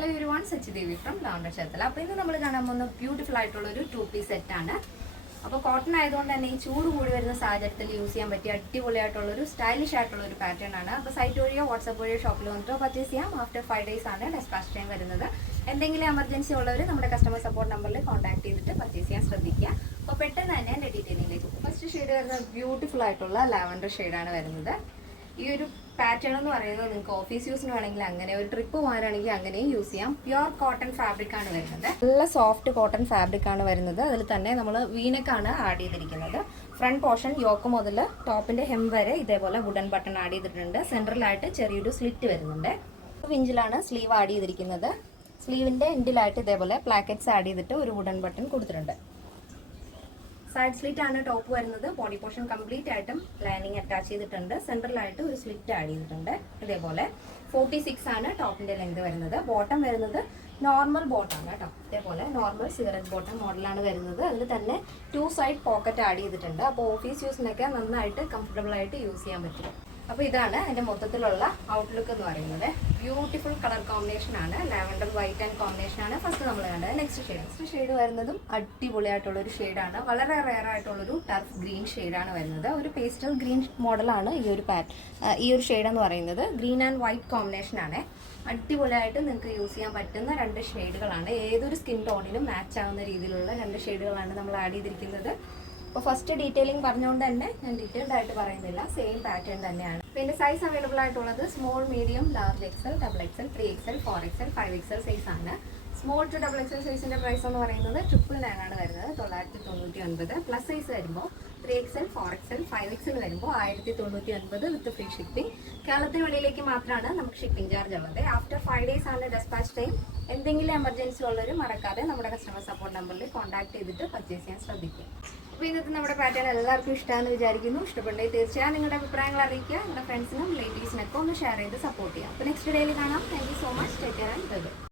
Hello everyone, Sachidevi from Lavender Chethala. അപ്പോൾ ഇന്ന് നമ്മൾ കാണാൻ പോകുന്ന ബ്യൂട്ടിഫുൾ ആയിട്ടുള്ള ഒരു 2-piece സെറ്റ് ആണ്. അപ്പോൾ കോട്ടൺ ആയതുകൊണ്ട് തന്നെ ഈ ചൂട് കൂടി വരുന്ന സാഹചര്യത്തിൽ യൂസ് ചെയ്യാൻ പറ്റിയ അടിപൊളിയായിട്ടുള്ള ഒരു സ്റ്റൈലിഷ് ആയിട്ടുള്ള ഒരു പാറ്റേൺ ആണ്. അപ്പോൾ സൈറ്റ് വഴിയോ വാട്സ്ആപ്പ് വഴിയോ ഷോപ്പിൽ വന്നിട്ടോ പർച്ചേസ് ചെയ്യാം. ആഫ്റ്റർ 5 days ആണ് ഡെസ്പാച്ച് ടൈം വരുന്നത്. എന്തെങ്കിലും എമർജൻസി ഉള്ളവർ നമ്മുടെ കസ്റ്റമർ സപ്പോർട്ട് നമ്പറിൽ കോൺടാക്ട് ചെയ്തിട്ട് പർച്ചേസ് ചെയ്യാൻ ശ്രദ്ധിക്കുക. അപ്പോൾ പെട്ടെന്ന് തന്നെ എൻ്റെ ഡീറ്റെയിലിംഗിലേക്ക് പോകും. ഫസ്റ്റ് ഷെയ്ഡ് വരുന്നത് ബ്യൂട്ടിഫുൾ ആയിട്ടുള്ള ലാവൻഡർ ഷെയ്ഡാണ് വരുന്നത്. ഈ ഒരു പാറ്റേൺ എന്ന് പറയുന്നത് നിങ്ങൾക്ക് ഓഫീസ് യൂസിന് വേണമെങ്കിൽ അങ്ങനെ, ഒരു ട്രിപ്പ് പോകാനാണെങ്കിൽ അങ്ങനെയും യൂസ് ചെയ്യാം. പ്യുർ കോട്ടൺ ഫാബ്രിക് ആണ് വരുന്നത്. നല്ല സോഫ്റ്റ് കോട്ടൺ ഫാബ്രിക് ആണ് വരുന്നത്. അതിൽ തന്നെ നമ്മൾ വീനക്കാണ് ആഡ് ചെയ്തിരിക്കുന്നത്. ഫ്രണ്ട് പോർഷൻ യോക്ക് മുതൽ ടോപ്പിന്റെ ഹെം വരെ ഇതേപോലെ വുഡൻ ബട്ടൺ ആഡ് ചെയ്തിട്ടുണ്ട്. സെൻട്രലായിട്ട് ചെറിയൊരു സ്ലിറ്റ് വരുന്നുണ്ട്. 2 ഇഞ്ചിലാണ് സ്ലീവ് ആഡ് ചെയ്തിരിക്കുന്നത്. സ്ലീവിന്റെ എൻഡിലായിട്ട് ഇതേപോലെ പ്ലാക്കറ്റ്സ് ആഡ് ചെയ്തിട്ട് ഒരു വുഡൻ ബട്ടൺ കൊടുത്തിട്ടുണ്ട്. സൈഡ് സ്ലിറ്റ് ആണ് ടോപ്പ് വരുന്നത്. ബോഡി പോർഷൻ കംപ്ലീറ്റ് ആയിട്ടും ലൈനിങ് അറ്റാച്ച് ചെയ്തിട്ടുണ്ട്. സെൻട്രലായിട്ട് ഒരു സ്ലിറ്റ് ആഡ് ചെയ്തിട്ടുണ്ട്. ഇതേപോലെ 46 ആണ് ടോപ്പിന്റെ ലെങ്ത് വരുന്നത്. ബോട്ടം വരുന്നത് നോർമൽ ബോട്ടം കേട്ടോ. ഇതേപോലെ നോർമൽ സിഗരറ്റ് ബോട്ടം മോഡലാണ് വരുന്നത്. അതിൽ തന്നെ 2 സൈഡ് പോക്കറ്റ് ആഡ് ചെയ്തിട്ടുണ്ട്. അപ്പോൾ ഓഫീസ് യൂസിനൊക്കെ നന്നായിട്ട് കംഫർട്ടബിൾ ആയിട്ട് യൂസ് ചെയ്യാൻ പറ്റും. അപ്പോൾ ഇതാണ് എൻ്റെ മൊത്തത്തിലുള്ള ഔട്ട്ലുക്ക് എന്ന് പറയുന്നത്. ബ്യൂട്ടിഫുൾ കളർ കോമ്പിനേഷൻ ആണ്. ലാവൻഡർ വൈറ്റ് ആൻഡ് കോമ്പിനേഷൻ ആണ് ഫസ്റ്റ് നമ്മൾ കണ്ടത്. നെക്സ്റ്റ് ഷെയ്ഡ് വരുന്നതും അടിപൊളിയായിട്ടുള്ള ഒരു ഷെയ്ഡാണ്. വളരെ റെയർ ആയിട്ടുള്ളൊരു ടർഫ് ഗ്രീൻ ഷെയ്ഡാണ് വരുന്നത്. ഒരു പേസ്റ്റൽ ഗ്രീൻ മോഡലാണ് ഈ ഒരു ഷെയ്ഡ് എന്ന് പറയുന്നത്. ഗ്രീൻ ആൻഡ് വൈറ്റ് കോമ്പിനേഷൻ ആണ്. അടിപൊളിയായിട്ട് നിങ്ങൾക്ക് യൂസ് ചെയ്യാൻ പറ്റുന്ന 2 ഷെയ്ഡുകളാണ്. ഏതൊരു സ്കിൻ ടോണിനും മാച്ച് ആവുന്ന രീതിയിലുള്ള 2 ഷെയ്ഡുകളാണ് നമ്മൾ ആഡ് ചെയ്തിരിക്കുന്നത്. അപ്പോൾ ഫസ്റ്റ് ഡീറ്റെയിലിംഗ് പറഞ്ഞുകൊണ്ട് തന്നെ ഞാൻ ഡീറ്റെയിൽഡ് ആയിട്ട് പറയുന്നില്ല, സെയിം പാറ്റേൺ തന്നെയാണ്. പിന്നെ സൈസ് അവൈലബിൾ ആയിട്ടുള്ളത് small, medium, large XL, double XL, 3XL, 4XL, 5XL size ആണ്. സ്മോൾ ടു ഡബിൾ എക്സൽ സൈസിന്റെ പ്രൈസ് എന്ന് പറയുന്നത് 999 ആണ് വരുന്നത്, 999. പ്ലസ് സൈസ് വരുമ്പോൾ 3XL, 4XL, 5XL വരുമ്പോൾ 1099 വിത്ത് ഫ്രീ ഷിപ്പിംഗ്. കേരളത്തിന് വെളിയിലേക്ക് മാത്രമാണ് നമുക്ക് ഷിപ്പിംഗ് ചാർജ് ഉള്ളത്. ആഫ്റ്റർ 5 days ആണ് ഡെസ്പാച്ച് ടൈം. എന്തെങ്കിലും എമർജൻസി ഉള്ളവർ മറക്കാതെ നമ്മുടെ കസ്റ്റമർ സപ്പോർട്ട് നമ്പറിൽ കോൺടാക്ട് ചെയ്തിട്ട് പർച്ചേസ് ചെയ്യാൻ ശ്രദ്ധിക്കുക. അപ്പോൾ ഇന്നത്തെ നമ്മുടെ പാറ്റേൺ എല്ലാവർക്കും ഇഷ്ടമാണെന്ന് വിചാരിക്കുന്നു. ഇഷ്ടപ്പെട്ടെങ്കിൽ തീർച്ചയായും നിങ്ങളുടെ അഭിപ്രായങ്ങൾ അറിയിക്കുക. നിങ്ങളുടെ ഫ്രണ്ട്സിനും റിലേറ്റീവ്സിനൊക്കെ ഒന്ന് ഷെയർ ചെയ്ത് സപ്പോർട്ട് ചെയ്യാം. അപ്പോൾ നെക്സ്റ്റ് ഡേയിൽ കാണാം. Thank you so much. Take care and bye bye.